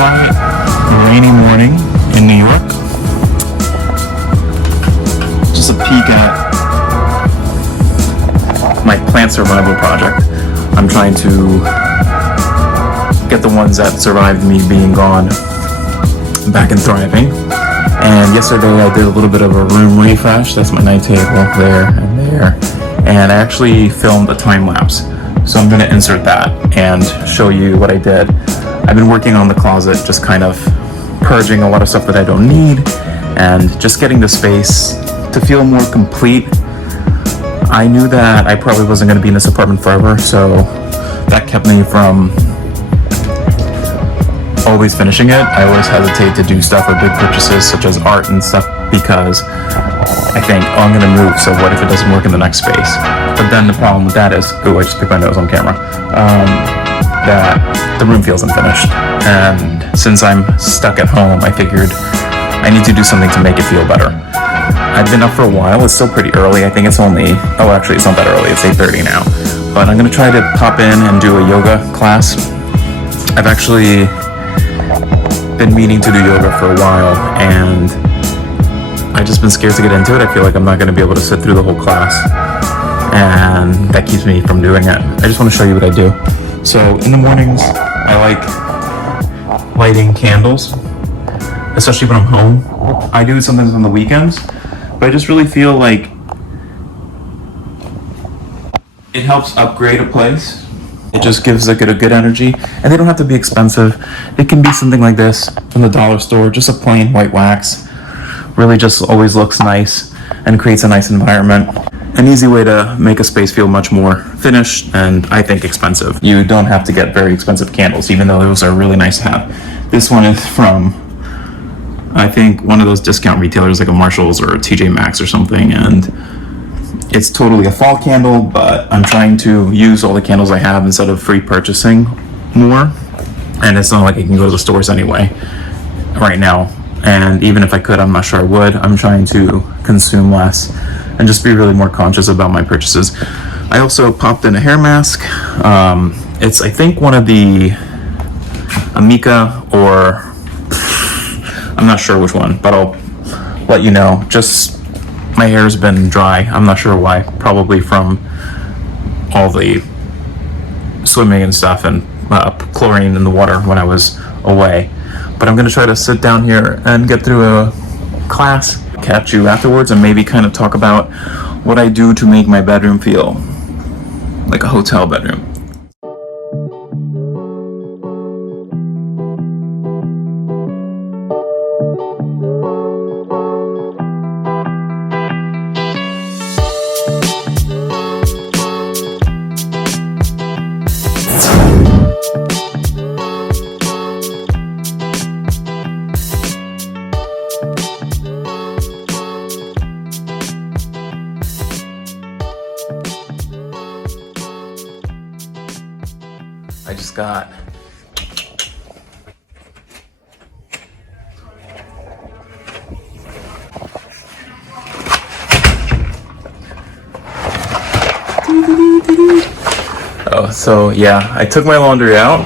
quiet, rainy morning in New York. Just a peek at my plant survival project. I'm trying to get the ones that survived me being gone back and thriving. And yesterday I did a little bit of a room refresh. That's my night table there and there. And I actually filmed a time lapse. So I'm going to insert that and show you what I did. I've been working on the closet, just kind of purging a lot of stuff that I don't need and just getting the space to feel more complete. I knew that I probably wasn't going to be in this apartment forever, so that kept me from always finishing it. I always hesitate to do stuff or big purchases such as art and stuff because I think, oh, I'm gonna move, so what if it doesn't work in the next space? But then the problem with that is, oh, I just picked my nose on camera, that the room feels unfinished. And since I'm stuck at home, I figured I need to do something to make it feel better. I've been up for a while, it's still pretty early. I think it's only, oh actually it's not that early, it's 8:30 now. But I'm gonna try to pop in and do a yoga class. I've actually been meaning to do yoga for a while and I've just been scared to get into it. I feel like I'm not going to be able to sit through the whole class and that keeps me from doing it. I just want to show you what I do. So in the mornings I like lighting candles, especially when I'm home. I do it sometimes on the weekends, but I just really feel like it helps upgrade a place. It just gives like a good energy, and they don't have to be expensive. It can be something like this from the dollar store, just a plain white wax. Really just always looks nice and creates a nice environment. An easy way to make a space feel much more finished and I think expensive. You don't have to get very expensive candles, even though those are really nice to have. This one is from, I think, one of those discount retailers like a Marshall's or a TJ Maxx or something, and it's totally a fall candle, but I'm trying to use all the candles I have instead of free purchasing more. And it's not like I can go to the stores anyway right now. And even if I could, I'm not sure I would. I'm trying to consume less and just be really more conscious about my purchases. I also popped in a hair mask. It's, I think, one of the Amica or I'm not sure which one, but I'll let you know. Just my hair's been dry. I'm not sure why. Probably from all the swimming and stuff and chlorine in the water when I was away. But I'm gonna try to sit down here and get through a class, catch you afterwards, and maybe kind of talk about what I do to make my bedroom feel like a hotel bedroom. I just got so yeah, I took my laundry out.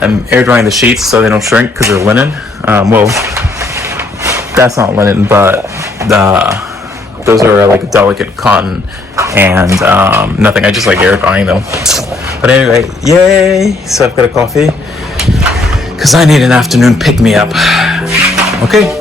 I'm air drying the sheets so they don't shrink because they're linen. Well, that's not linen, but those are like delicate cotton and nothing. I just like air drying them. But anyway, yay! So I've got a coffee because I need an afternoon pick-me-up. Okay.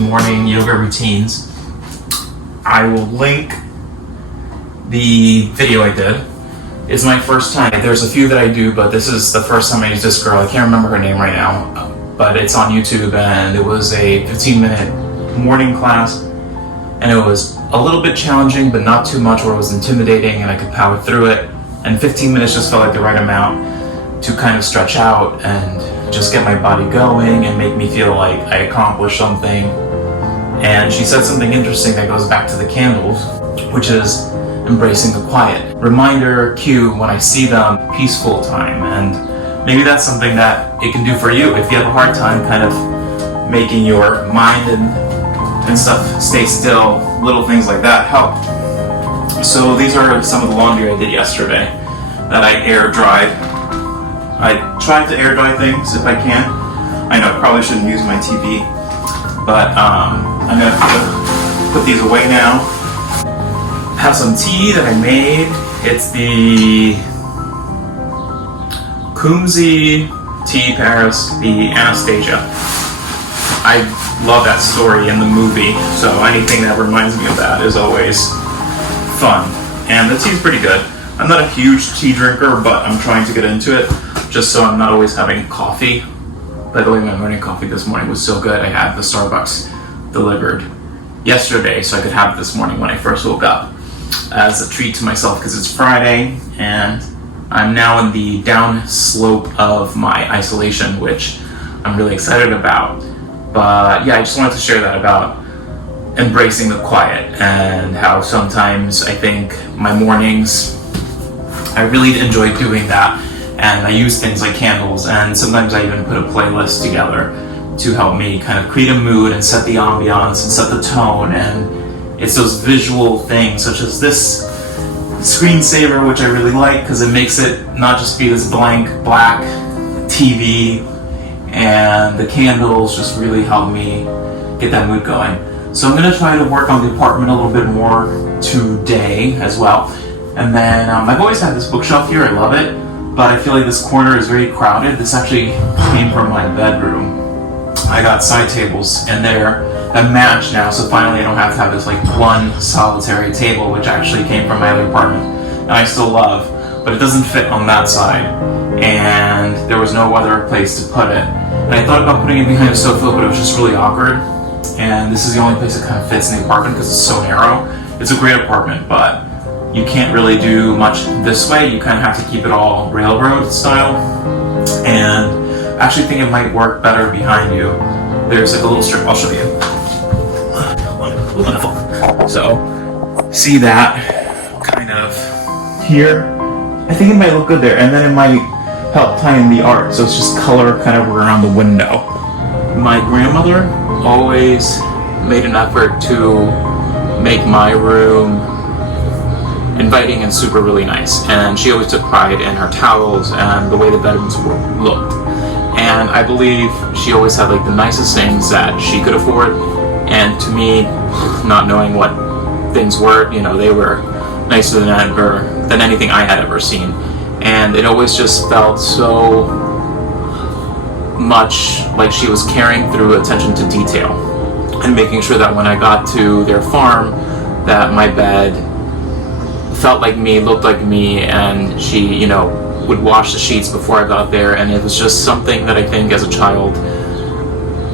Morning yoga routines. I will link the video I did. It's my first time. There's a few that I do, but this is the first time I use this girl. I can't remember her name right now, but it's on YouTube, and it was a 15-minute morning class, and it was a little bit challenging, but not too much where it was intimidating and I could power through it. And 15 minutes just felt like the right amount to kind of stretch out and just get my body going and make me feel like I accomplished something. And she said something interesting that goes back to the candles, which is embracing the quiet. Reminder cue when I see them, peaceful time. And maybe that's something that it can do for you if you have a hard time kind of making your mind and stuff stay still. Little things like that help. So these are some of the laundry I did yesterday that I air dried. I try to air dry things if I can. I know I probably shouldn't use my TV, but I'm gonna put these away now. Have some tea that I made. It's the Kumsi Tea Paris, the Anastasia. I love that story in the movie, so anything that reminds me of that is always fun. And the tea's pretty good. I'm not a huge tea drinker, but I'm trying to get into it, just so I'm not always having coffee. By the way, my morning coffee this morning was so good. I had the Starbucks delivered yesterday, so I could have it this morning when I first woke up as a treat to myself, because it's Friday, and I'm now in the down slope of my isolation, which I'm really excited about. But yeah, I just wanted to share that about embracing the quiet, and how sometimes I think my mornings, I really enjoy doing that, and I use things like candles, and sometimes I even put a playlist together to help me kind of create a mood and set the ambiance and set the tone. And it's those visual things such as this screensaver, which I really like because it makes it not just be this blank black TV, and the candles just really help me get that mood going. So I'm going to try to work on the apartment a little bit more today as well. And then I've always had this bookshelf here, I love it, but I feel like this corner is very crowded. This actually came from my bedroom. I got side tables in there that match now, so finally I don't have to have this like one solitary table, which actually came from my other apartment, and I still love, but it doesn't fit on that side, and there was no other place to put it. And I thought about putting it behind a sofa, but it was just really awkward, and this is the only place it kind of fits in the apartment because it's so narrow. It's a great apartment, but you can't really do much this way. You kind of have to keep it all railroad style, and I actually think it might work better behind you. There's like a little strip, I'll show you. So, see that kind of here? I think it might look good there, and then it might help tie in the art, so it's just color kind of around the window. My grandmother always made an effort to make my room inviting and super really nice, and she always took pride in her towels and the way the bedrooms looked. And I believe she always had like the nicest things that she could afford, and to me, not knowing what things were, you know, they were nicer than anything I had ever seen. And it always just felt so much like she was carrying through attention to detail and making sure that when I got to their farm, that my bed felt like me, looked like me, and she, you know, would wash the sheets before I got there. And it was just something that I think as a child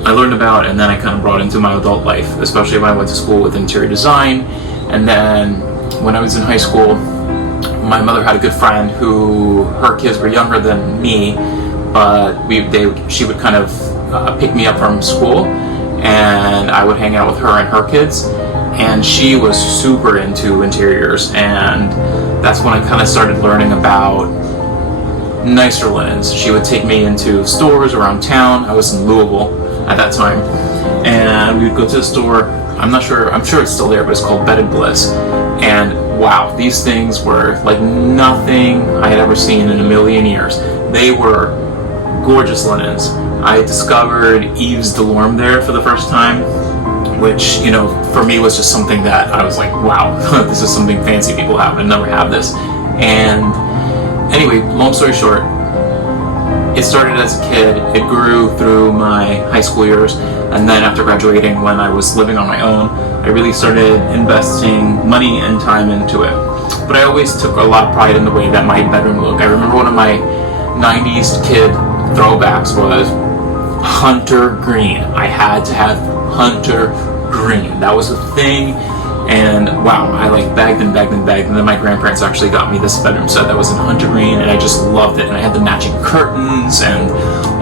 I learned about, and then I kind of brought into my adult life, especially when I went to school with interior design. And then when I was in high school, my mother had a good friend who, her kids were younger than me, but she would kind of pick me up from school, and I would hang out with her and her kids. And she was super into interiors, and that's when I kind of started learning about nicer linens. She would take me into stores around town. I was in Louisville at that time, and we would go to the store. I'm sure it's still there, but it's called Bed & Bliss. And wow, these things were like nothing I had ever seen in a million years. They were gorgeous linens. I discovered Yves Delorme there for the first time, which, you know, for me was just something that I was like, wow, this is something fancy people have. I never have this. And anyway, long story short, it started as a kid, it grew through my high school years, and then after graduating, when I was living on my own, I really started investing money and time into it. But I always took a lot of pride in the way that my bedroom looked. I remember one of my 90s kid throwbacks was hunter green. I had to have hunter green. That was the thing. And wow, I like begged, and then my grandparents actually got me this bedroom set that was in hunter green, and I just loved it. And I had the matching curtains and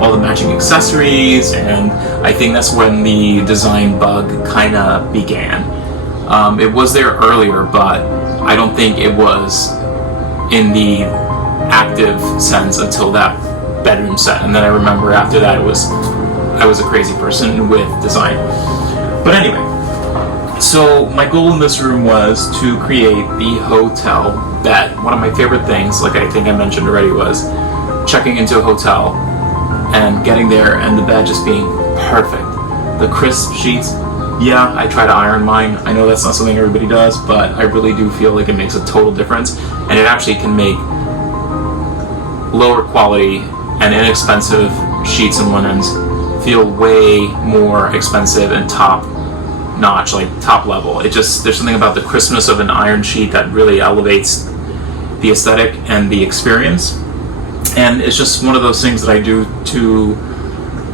all the matching accessories, and I think that's when the design bug kind of began. It was there earlier, but I don't think it was in the active sense until that bedroom set. And then I remember after that it was I was a crazy person with design. But anyway, so my goal in this room was to create the hotel bed. One of my favorite things, like I think I mentioned already, was checking into a hotel and getting there and the bed just being perfect. The crisp sheets, yeah, I try to iron mine. I know that's not something everybody does, but I really do feel like it makes a total difference, and it actually can make lower quality and inexpensive sheets and linens feel way more expensive and top notch, like top level. There's something about the crispness of an iron sheet that really elevates the aesthetic and the experience. And it's just one of those things that I do to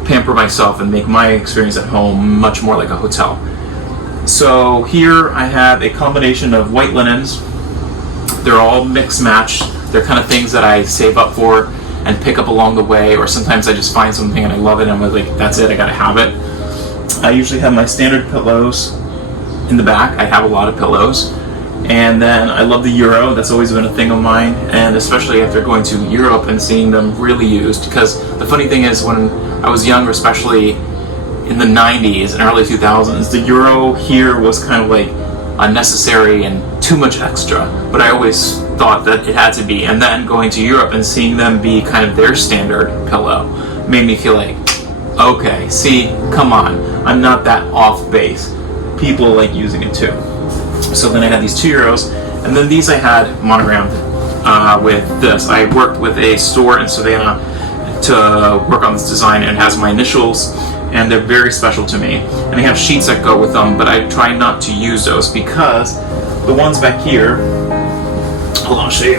pamper myself and make my experience at home much more like a hotel. So here I have a combination of white linens. They're all mix match. They're kind of things that I save up for and pick up along the way, or sometimes I just find something and I love it and I'm like, that's it, I gotta have it. I usually have my standard pillows in the back. I have a lot of pillows. And then I love the Euro. That's always been a thing of mine, and especially after going to Europe and seeing them really used, because the funny thing is, when I was younger, especially in the 90s and early 2000s, the Euro here was kind of like unnecessary and too much extra, but I always thought that it had to be. And then going to Europe and seeing them be kind of their standard pillow made me feel like, okay, see, come on, I'm not that off base. People like using it too. So then I had these 2 Euros, and then these I had monogrammed with this. I worked with a store in Savannah to work on this design, and it has my initials, and they're very special to me. And I have sheets that go with them, but I try not to use those because the ones back here, hold on, I'll show you.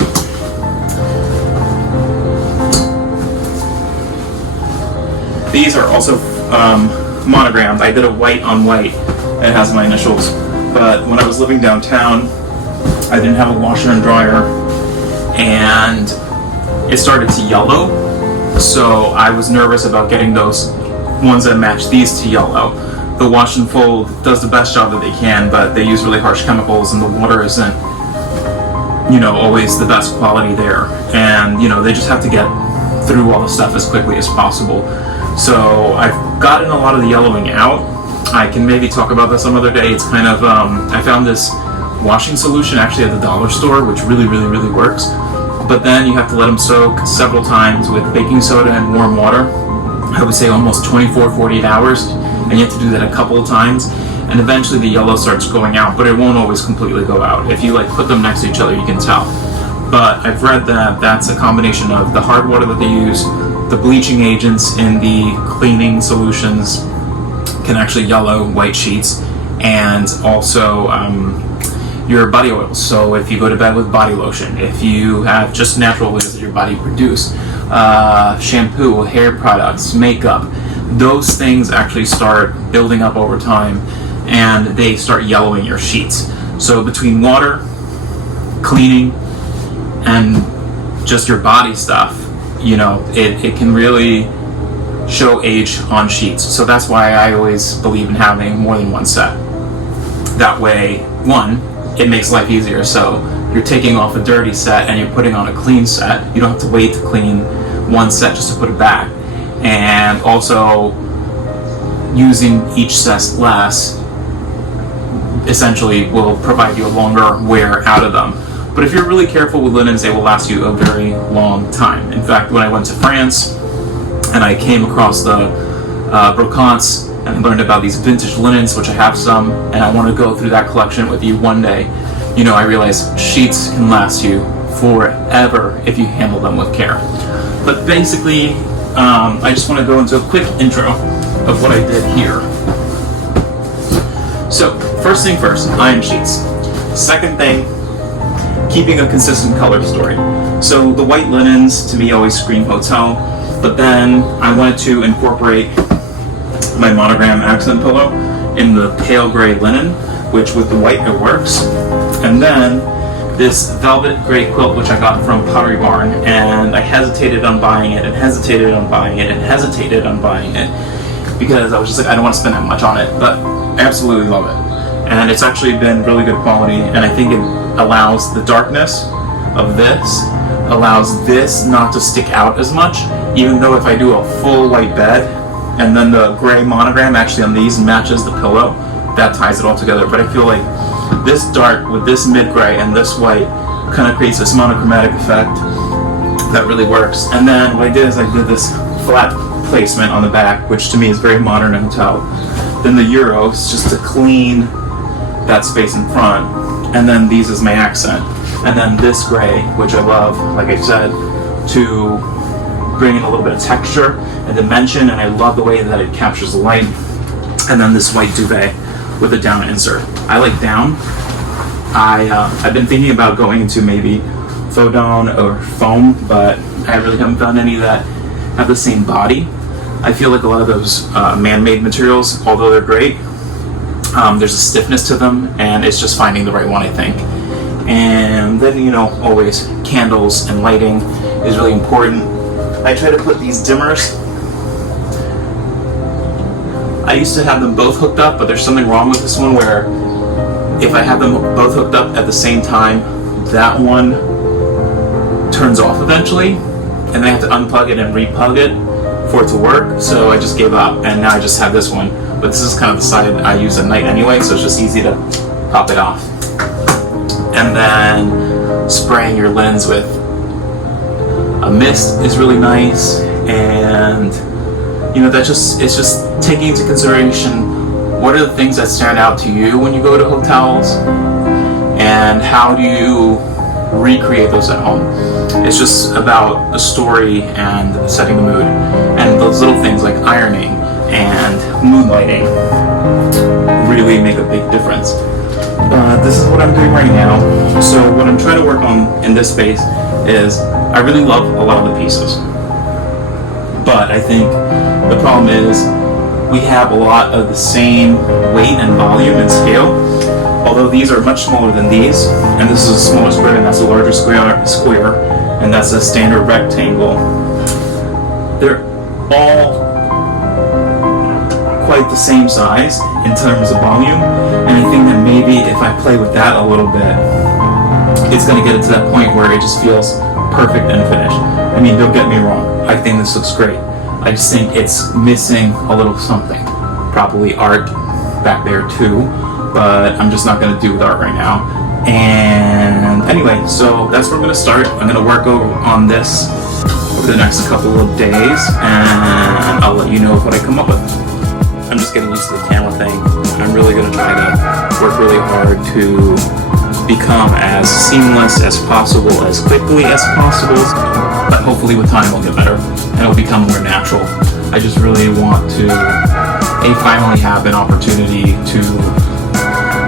These are also monogrammed. I did a white on white that has my initials. But when I was living downtown, I didn't have a washer and dryer, and it started to yellow. So I was nervous about getting those ones that match these to yellow. The Wash and Fold does the best job that they can, but they use really harsh chemicals, and the water isn't, always the best quality there. And, they just have to get through all the stuff as quickly as possible. So I've gotten a lot of the yellowing out. I can maybe talk about that some other day. It's kind of, I found this washing solution actually at the dollar store, which really, really, really works. But then you have to let them soak several times with baking soda and warm water. I would say almost 24, 48 hours. And you have to do that a couple of times. And eventually the yellow starts going out, but it won't always completely go out. If you put them next to each other, you can tell. But I've read that that's a combination of the hard water that they use, the bleaching agents in the cleaning solutions, can actually yellow white sheets, and also your body oils. So if you go to bed with body lotion, if you have just natural oils that your body produce, shampoo, hair products, makeup, those things actually start building up over time and they start yellowing your sheets. So between water, cleaning, and just your body stuff, it can really show age on sheets. So that's why I always believe in having more than one set. That way, one, it makes life easier. So you're taking off a dirty set and you're putting on a clean set. You don't have to wait to clean one set just to put it back. And also, using each set less essentially will provide you a longer wear out of them. But if you're really careful with linens, they will last you a very long time. In fact, when I went to France, and I came across the brocants and I learned about these vintage linens, which I have some, and I want to go through that collection with you one day. I realized sheets can last you forever if you handle them with care. But basically, I just want to go into a quick intro of what I did here. So, first thing first, iron sheets. Second thing, keeping a consistent color story. So the white linens to me always scream hotel. But then I wanted to incorporate my monogram accent pillow in the pale gray linen, which with the white it works. And then this velvet gray quilt, which I got from Pottery Barn, and I hesitated on buying it, and hesitated on buying it, and hesitated on buying it, because I was just like, I don't want to spend that much on it, but I absolutely love it. And it's actually been really good quality, and I think it allows the darkness of this, allows this not to stick out as much, even though if I do a full white bed, and then the gray monogram actually on these matches the pillow. That ties it all together. But I feel like this dark with this mid gray and this white kind of creates this monochromatic effect that really works. And then what I did is I did this flat placement on the back, which to me is very modern and hotel. Then the Euros, just to clean that space in front. And then these is my accent. And then this gray, which I love, like I said, to bring in a little bit of texture and dimension, and I love the way that it captures the light. And then this white duvet with a down insert. I like down. I've been thinking about going into maybe faux down or foam, but I really haven't found any that have the same body. I feel like a lot of those man-made materials, although they're great, there's a stiffness to them, and it's just finding the right one, I think. And then, you know, always candles and lighting is really important. I try to put these dimmers. I used to have them both hooked up, but there's something wrong with this one where if I have them both hooked up at the same time, that one turns off eventually, and then I have to unplug it and replug it for it to work. So I just gave up, and now I just have this one. But this is kind of the side I use at night anyway, so it's just easy to pop it off. And then spraying your lens with a mist is really nice, and you know, it's just taking into consideration what are the things that stand out to you when you go to hotels, and how do you recreate those at home. It's just about the story and setting the mood, and those little things like ironing and moonlighting really make a big difference. This is what I'm doing right now. So what I'm trying to work on in this space is I really love a lot of the pieces, but I think the problem is we have a lot of the same weight and volume and scale, although these are much smaller than these, and this is a smaller square and that's a larger square, and that's a standard rectangle. They're all quite the same size in terms of volume, and I think that maybe if I play with that a little bit, it's going to get it to that point where it just feels perfect and finished. I mean, don't get me wrong, I think this looks great. I just think it's missing a little something. Probably art back there too, but I'm just not going to do with art right now. And anyway, so that's where I'm going to start. I'm going to work on this over the next couple of days, and I'll let you know what I come up with. I'm just getting used to the camera thing. I'm really going to try to work really hard to become as seamless as possible, as quickly as possible, but hopefully with time it'll get better and it'll become more natural. I just really want to finally have an opportunity to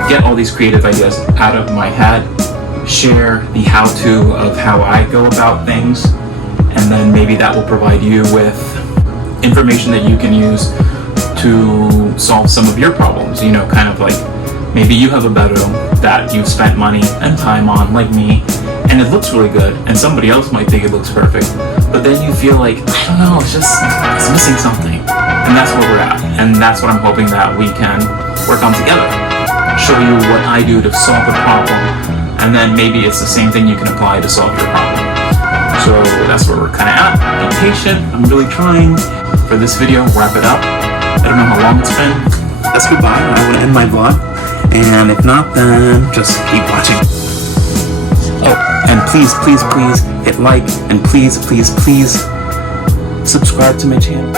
get all these creative ideas out of my head, share the how-to of how I go about things, and then maybe that will provide you with information that you can use to solve some of your problems. You know, kind of like maybe you have a bedroom that you've spent money and time on, like me, and it looks really good, and somebody else might think it looks perfect, but then you feel like, I don't know, it's missing something. And that's where we're at, and that's what I'm hoping that we can work on together. Show you what I do to solve the problem, and then maybe it's the same thing you can apply to solve your problem. So that's where we're kind of at. Be patient, I'm really trying. For this video, wrap it up. I don't know how long it's been. That's goodbye. I want to end my vlog. And if not, then just keep watching. Oh, and please, please, please hit like, and please, please, please subscribe to my channel.